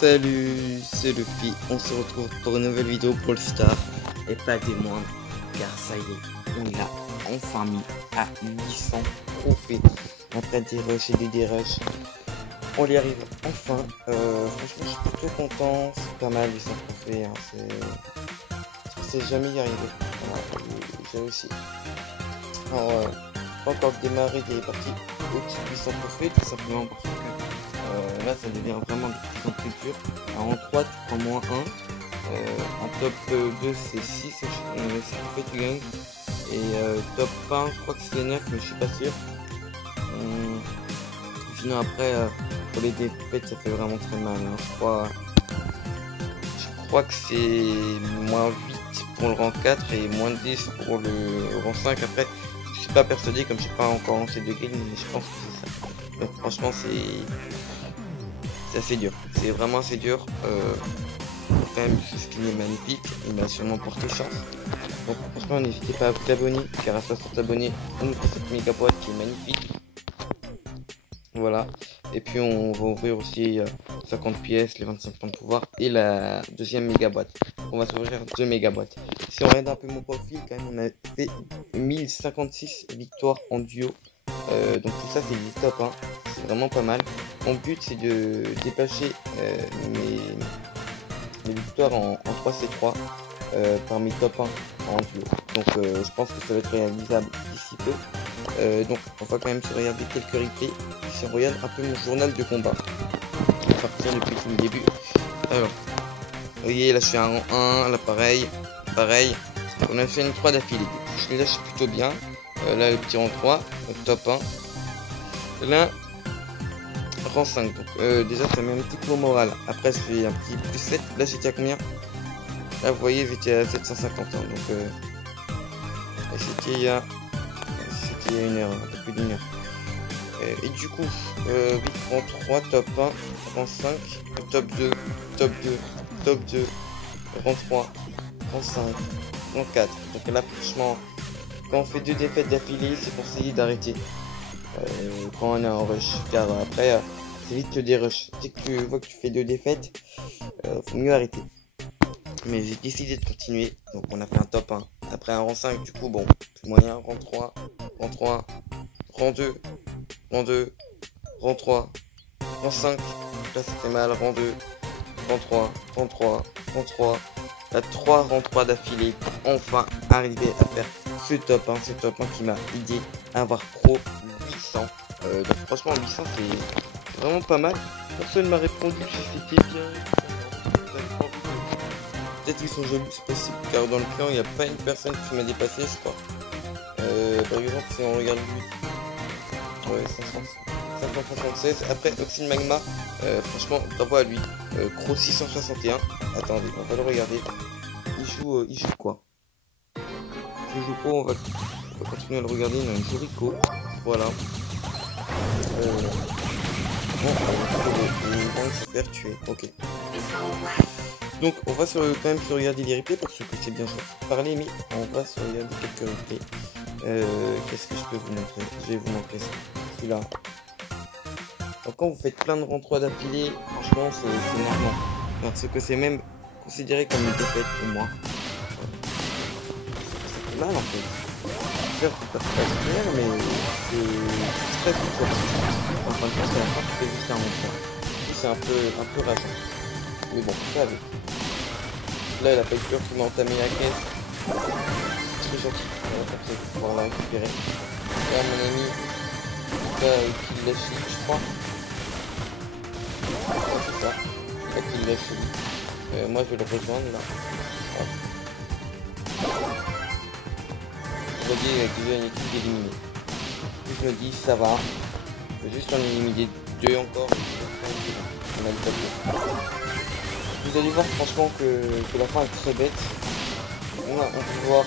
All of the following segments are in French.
Salut, c'est Luffy, on se retrouve pour une nouvelle vidéo pour le Star, et pas des moindres, car ça y est, on l'a enfin mis à 800 trophées, après des rushs et des dérushs, on y arrive enfin, franchement je suis plutôt content, c'est pas mal 800 trophées, hein, c'est jamais y arrivé, voilà, j'ai réussi. Alors, pas encore démarré des parties au-dessus de 800 trophées, tout simplement parce que là ça devient vraiment de plus en plus dur. Alors, en 3 tu prends moins 1, en top 2 c'est 6 trophées tu gagnes, et top 1 je crois que c'est 9 mais je suis pas sûr. Sinon après pour les défaites ça fait vraiment très mal, hein. Je crois que c'est moins 8 pour le rang 4 et moins 10 pour le rang 5. Après je suis pas persuadé comme j'ai pas encore lancé de game, mais je pense que c'est ça. Donc franchement c'est assez dur, c'est vraiment assez dur. Quand même ce skin est magnifique, il m'a sûrement porté chance. Donc franchement n'hésitez pas à vous abonner, car à 60 abonnés on ouvre cette méga boîte qui est magnifique. Voilà, et puis on va ouvrir aussi 50 pièces, les 25 points de pouvoir et la deuxième méga boîte. On va s'ouvrir 2 méga boîtes. Si on regarde un peu mon profil, quand même on a fait 1056 victoires en duo. Donc tout ça c'est du top 1, c'est vraiment pas mal. Mon but c'est de dépasser mes victoires en 3C3 parmi top 1 en duo. Donc je pense que ça va être réalisable d'ici peu. Donc on va quand même se regarder quelques replays. Si on regarde un peu mon journal de combat, on va partir depuis tout le début. Alors, vous voyez là je suis à rang 1, là pareil, on a fait une 3 d'affilée, je les lâche plutôt bien. Là le petit rang 3, top 1, là rang 5, donc déjà ça met un petit coup au moral. Après je fais un petit plus 7, là j'étais à combien? Là vous voyez j'étais à 751, donc c'était il y a une heure, un peu plus d'une heure. Et du coup, 8 rang 3, top 1, rang 5, top 2, top 2, top 2, rang 3, rang 5, rang 4. Donc là franchement, quand on fait 2 défaites d'affilée, c'est pour essayer d'arrêter. Quand on est en rush, car après, c'est vite des rushs. Dès que tu vois que tu fais 2 défaites, faut mieux arrêter. Mais j'ai décidé de continuer, donc on a fait un top 1. Après un rang 5, du coup, bon, c'est moyen, rang 3, rang 3, rang 2, rang 2, rang 3, rang 5, là ça fait mal, rang 2, rang 3, rang 3, rang 3, là 3 rang 3 d'affilée pour enfin arriver à faire ce top 1, qui m'a aidé à avoir pro 800. Donc franchement 800 c'est vraiment pas mal. Personne m'a répondu si c'était bien. Peut-être qu'ils sont jaloux, c'est possible, car dans le clan il n'y a pas une personne qui m'a dépassé, je crois. Par exemple si on regarde lui, ouais, 576. Après Oxine Magma, franchement bravo à lui. Cro 661. Attendez, on va le regarder. Il joue quoi? Il joue quoi? On va continuer à le regarder. Non, il joue Rico. Voilà. Bon, on va se faire tuer. Ok. Donc on va quand même se regarder les replays, parce que c'est bien sûr parler, mais on va se regarder quelques replays. Qu'est-ce que je peux vous montrer? Je vais vous montrer ça. Celui-là. Donc quand vous faites plein de rangs 3 d'affilée, franchement c'est normal. Parce que c'est même considéré comme une défaite pour moi. Ça fait mal en fait. J'espère que ça se passe bien, mais c'est très dur. En fin de compte, c'est la fin qui fait juste un rang 3. C'est un peu rageant. Mais bon, ça va. Là il a pas eu peur qu'il m'a entamé la caisse. Très gentil. Comme ça, je vais pouvoir la récupérer. Là mon ami, qui l'a chic, je crois. C'est ça. Là qu'il l'a chic. Moi je vais le rejoindre là. Hop. Vous voyez qu'il y a une équipe éliminée. Je me dis ça va. Je vais juste en éliminer 2 encore. On a le top 2. Vous allez voir franchement que la fin est très bête. On peut voir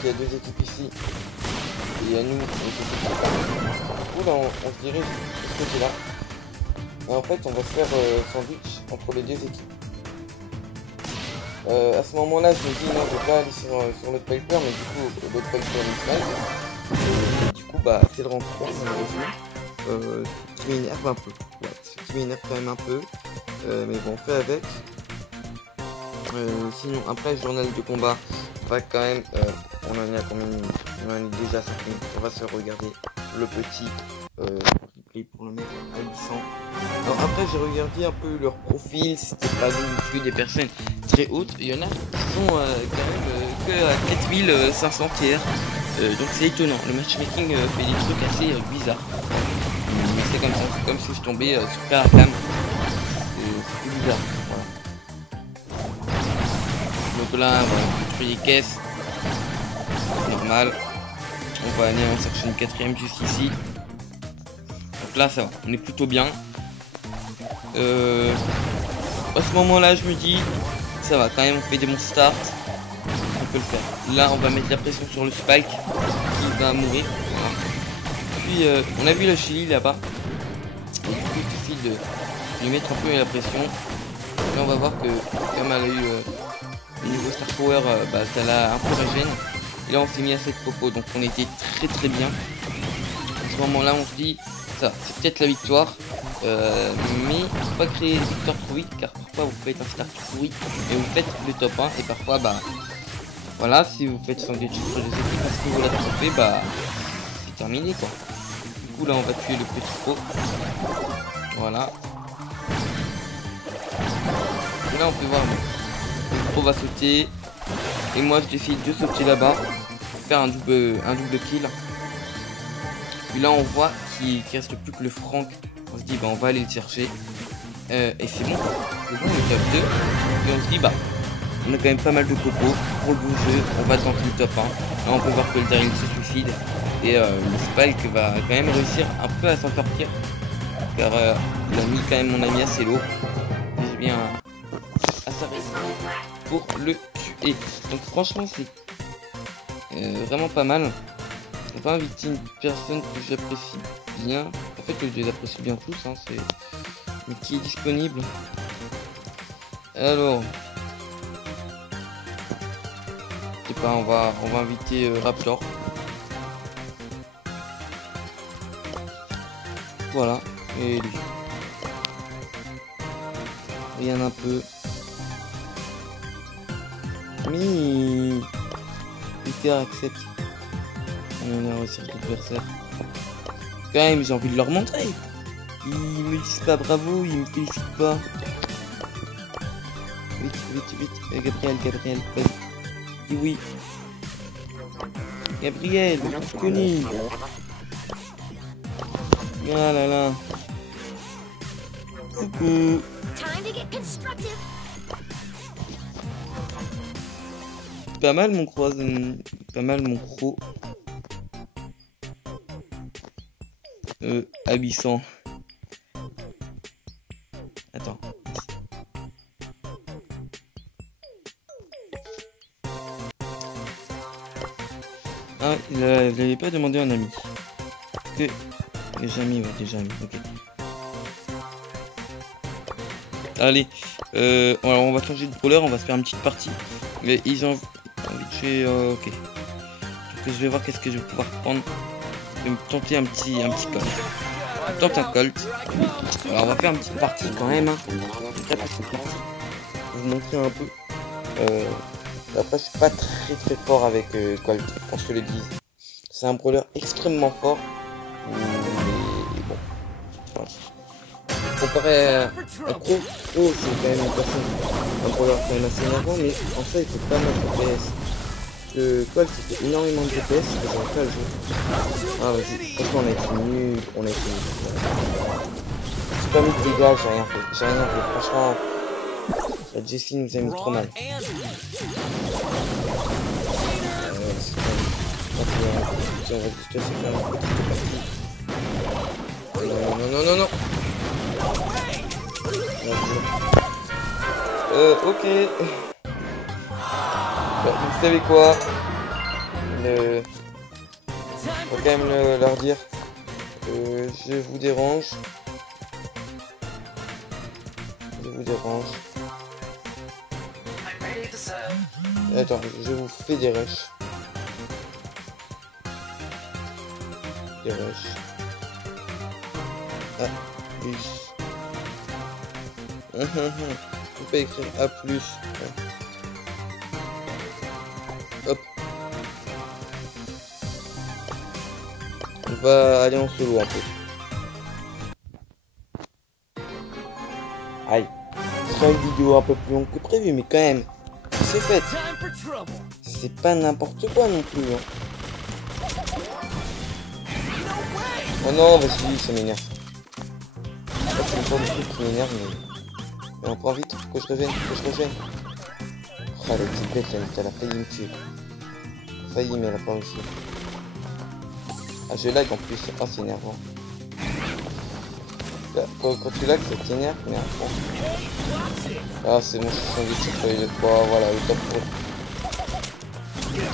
qu'il y a 2 équipes ici. Et à nous, oula, on se dirige de ce côté-là. Et en fait, on va faire sandwich entre les 2 équipes. À ce moment-là, je me dis non, je vais pas aller sur l'autre Piper, mais du coup, l'autre Piper me smile. Et du coup, bah, c'est le rang 3, malheureusement. Ce qui m'énerve un peu. Ouais, ce qui m'énerve quand même un peu. mais bon, on fait avec. Sinon, après, journal de combat, on va quand même, on en est à combien de minutes? On en est déjà à 5 minutes. On va se regarder le petit replay pour le mettre à 800. Alors après, j'ai regardé un peu leur profil, c'était pas non plus des personnes très hautes. Il y en a qui sont quand même que à 4500 tiers. Donc c'est étonnant. Le matchmaking fait des trucs assez bizarres. C'est comme ça, c'est comme si je tombais sur Paracam. C'est bizarre. Voilà. Donc là, on va détruire les caisses. Normal. On va aller en chercher une quatrième juste ici. Donc là, ça va. On est plutôt bien. À ce moment-là, je me dis, ça va quand même. On fait des bons starts. On peut le faire. Là, on va mettre la pression sur le Spike qui va mourir. Puis, on a vu la Chili là-bas. Et du coup, il suffit de lui mettre un peu la pression. Là, on va voir que comme elle a eu le niveau Star Power, ça l'a un peu régène. Et là, on s'est mis à cette popo, donc on était très très bien. À ce moment-là, on se dit, ça, c'est peut-être la victoire. Mais faut pas créer des victoires trop vite, car parfois vous faites un start pourri et vous faites le top 1. Et parfois, voilà, si vous faites sandwich sur les équipes parce que vous l'avez trompé, c'est terminé quoi. Du coup, là, on va tuer le petit pro. Voilà. Et là, on peut voir, le pro va sauter. Et moi, je décide de sauter là-bas pour faire un double kill. Puis là, on voit qu'il reste plus que le Franck. On se dit, on va aller le chercher. Et c'est bon. C'est bon, le top 2. Et on se dit, on a quand même pas mal de copos pour le beau jeu. On va tenter le top 1. Là, on peut voir que le Daryl se suicide. Et le Spike va quand même réussir un peu à s'en sortir. Car il a mis quand même mon ami assez lourd. J'ai bien à sa raison pour le tuer. Donc franchement, c'est vraiment pas mal. On va inviter une personne que j'apprécie bien. En fait, je les apprécie bien tous. Mais qui est disponible. Alors, je sais pas, on va inviter Raptor. Voilà, et lui. Rien un peu. Mais Peter accepte. On a réussi l'adversaire. Quand même, j'ai envie de leur montrer. Ils me disent pas bravo, ils me félicitent pas. Vite, vite, vite. Gabriel, vas-y. Dis oui. Gabriel, je connais. Ah là là. Coucou. Pas mal mon croisement. Pas mal mon croc. Abyssant. Attends. Ah, il n'avait pas demandé un ami. Que déjà mis, ouais, déjà mis. Ok. Allez, alors on va changer de brawler, on va se faire une petite partie. Mais ils ont envie de tuer. Ok. Donc je vais voir qu'est-ce que je vais pouvoir prendre. Je vais me tenter un petit colt. Je tente un colt. Alors on va faire une petite partie quand même. Hein. Une très petite partie. Je vais vous montrer un peu. Après je suis pas très fort avec colt. On se le dise. C'est un brawler extrêmement fort. Mais bon. Voilà. Comparé à Croc, c'est quand même une personne, un brawler quand même assez énervant, mais en fait il fait pas mal de DPS. Le Colt il fait énormément de DPS et j'aurais pas à le jouer. Ah vas-y, franchement on a été nul, J'ai pas mis de dégâts, j'ai rien fait, franchement. La Jessie nous a mis trop mal. Non. Ok. Vous savez quoi? Faut quand même leur dire. Je vous dérange. Attends, je vous fais des rushs. Ah, oui. On peut écrire A+. Hop. On va aller en solo un peu. Aïe. Ce sera une vidéo un peu plus longue que prévu, mais quand même, c'est fait. C'est pas n'importe quoi non plus. Hein. Oh non, vas-y, ça m'énerve. C'est le genre de truc qui m'énerve, mais on prend vite, faut que je revienne, Oh, la petite bête, elle a failli me tuer. Failli, mais elle a pas réussi. Ah, je lag en plus, ah, c'est énervant. Là, quand tu lag, ça t'énerve, mais bon. Ah, c'est bon, je suis tombé sur feuille de 3, voilà, le top pourri.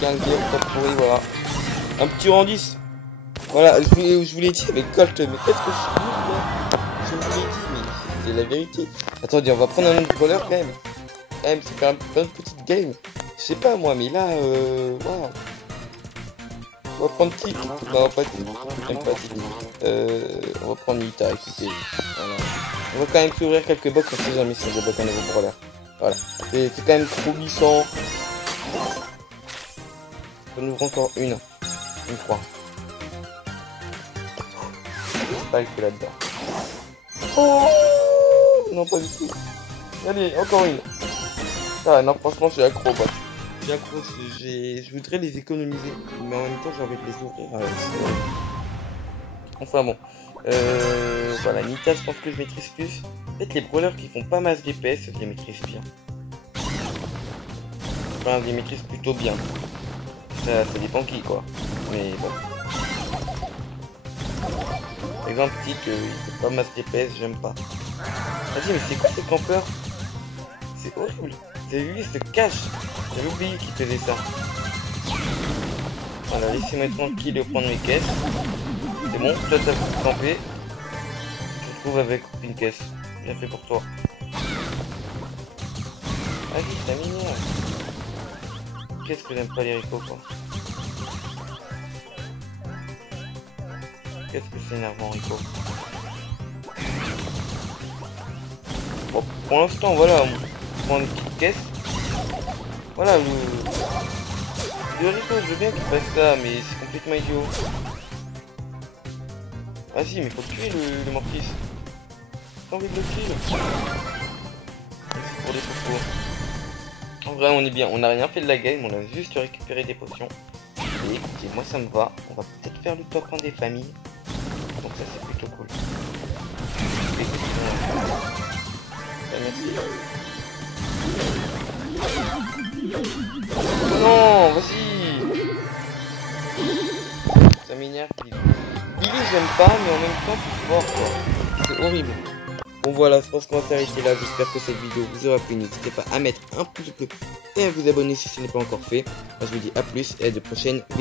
15 gear, top pourri, voilà. Un petit rang 10. Voilà, je vous l'ai dit avec Colt, mais qu'est-ce que je suis nul, là. Je vous l'ai dit, mais c'est la vérité. Attendez, on va prendre un autre brawler quand même. C'est quand même plein de petites games. Je sais pas moi, mais là, voilà. On va prendre Tick. Non, pas Tick. J'aime pas Tick. On va prendre Nita, écoutez. Voilà. On va quand même s'ouvrir quelques box, on sait jamais si on débloque un nouveau brawler. Voilà. C'est quand même trop glissant. On ouvre encore une croix. Spike là-dedans. Oh non, pas du tout. Allez, encore une. Ah non, franchement, je suis accro, quoi. Je suis accro, je voudrais les économiser, mais en même temps, j'ai envie de les ouvrir. Enfin bon. Voilà, Nita, je pense que je maîtrise plus. En fait, les brawlers qui font pas masse DPS, je les maîtrise bien. Enfin, je les maîtrise plutôt bien. Ça dépend qui, quoi. Mais bon. Par exemple, Tick, il fait pas masse DPS, j'aime pas. Vas-y, mais c'est quoi ces campeurs? C'est horrible. C'est lui, il se cache. J'avais oublié qu'il faisait ça. Voilà, laissez-moi tranquille et prendre mes caisses. C'est bon, toi t'as pu camper. Je te retrouve avec une caisse. Bien fait pour toi. Vas-y, ça m'énerve. Qu'est-ce que j'aime pas les ricots, quoi. Qu'est-ce que c'est énervant, Rico. Bon, pour l'instant, voilà, on prend une petite caisse. Voilà, le Rico, je veux bien qu'il fasse ça, mais c'est complètement idiot. Ah si, mais faut tuer le Mortis. J'ai envie de le kill. C'est pour des faux. En vrai, on est bien, on n'a rien fait de la game, on a juste récupéré des potions. Et écoutez, moi ça me va. On va peut-être faire le top 1 des familles. Donc ça c'est plutôt cool. Merci. Oh non, vas-y. Ça m'énerve. Billy j'aime pas, mais en même temps c'est fort quoi. C'est horrible. Bon voilà, je pense qu'on va s'arrêter là. J'espère que cette vidéo vous aura plu. N'hésitez pas à mettre un pouce bleu et à vous abonner si ce n'est pas encore fait. Moi je vous dis à plus et à de prochaines vidéos.